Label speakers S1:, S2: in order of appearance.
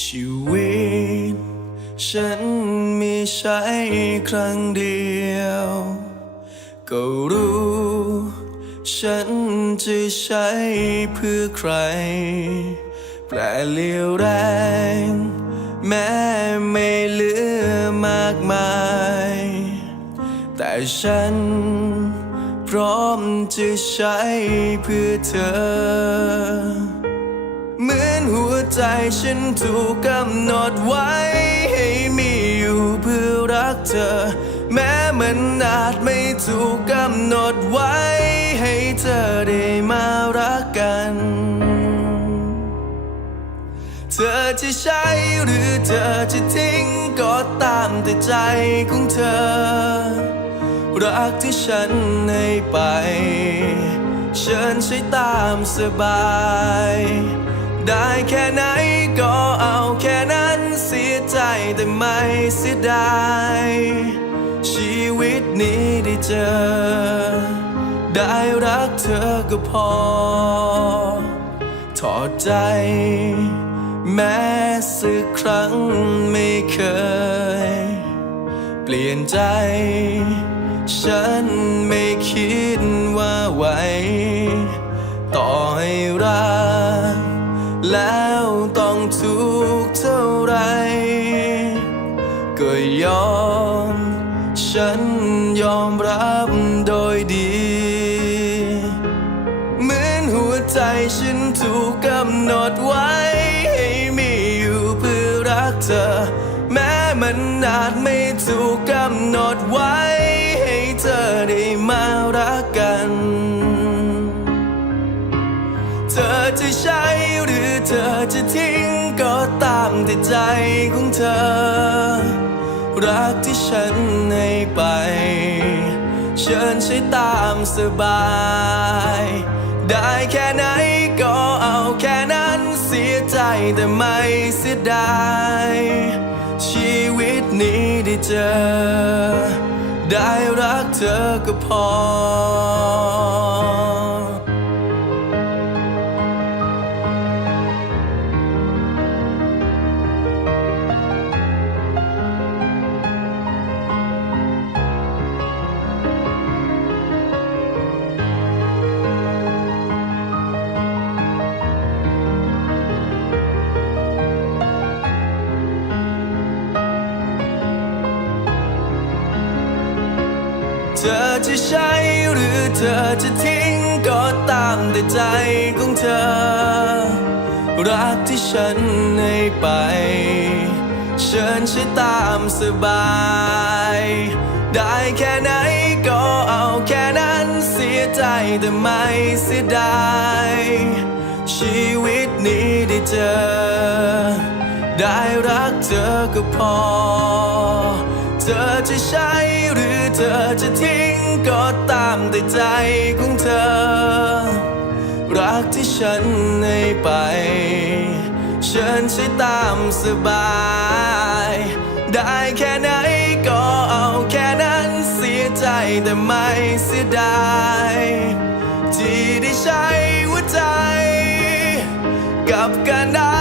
S1: ชีวิต ฉันมีใช้ครั้งเดียว ก็รู้ ฉันจะใช้เพื่อใคร แปลเลียวแรง แม้ไม่เหลือมากมาย แต่ฉัน พร้อมจะใช้เพื่อเธอ เหมือนหัวใจฉันถูกกำหนดไว้ ให้มีอยู่เพื่อรักเธอ แม้มันอาจไม่ถูกกำหนดไว้ ให้เธอได้มารักกัน เธอจะใช้หรือเธอจะทิ้งก็ตามแต่ใจของเธอ รักที่ฉันให้ไป เชิญใช้ตามสบาย ได้แค่ไหนก็เอาแค่นั้นเสียใจแต่ไม่เสียดายชีวิตนี้ได้เจอ ได้รักเธอก็พอ ถอดใจ แม้สักครั้งไม่เคย เปลี่ยนใจ ฉันไม่คิดว่าไหว ยอม ฉันยอมรับโดยดี เหมือนหัวใจฉันถูกกำหนดไว้ ให้มีอยู่เพื่อรักเธอ แม้มันอาจไม่ถูกกำหนดไว้ ให้เธอได้มารักกัน เธอจะใช้หรือเธอจะทิ้งก็ตามแต่ใจของเธอ รักที่ฉันให้ไป เชิญใช้ตามสบาย ได้แค่ไหนก็เอาแค่นั้นเสียใจแต่ไม่เสียดาย ชีวิตนี้ได้เจอ ได้รักเธอก็พอ ธอจะใช้หรือเธอจะทิ้งก็ตามแต่ใจของเธอ รักที่ฉันให้ไป เชิญใช้ตามสบาย ได้แค่ไหนก็เอาแค่นั้นเสียใจแต่ไม่เสียดายชีวิตนี้ได้เจอ ได้รักเธอก็พอ เธอจะใช้หรือเธอจะทิ้งก็ตามแต่ใจของเธอ รักที่ฉันให้ไปเชิญใช้ตามสบาย ได้แค่ไหนก็เอาแค่นั้นเสียใจแต่ไม่เสียดายที่ได้ใช้หัวใจ กับการได้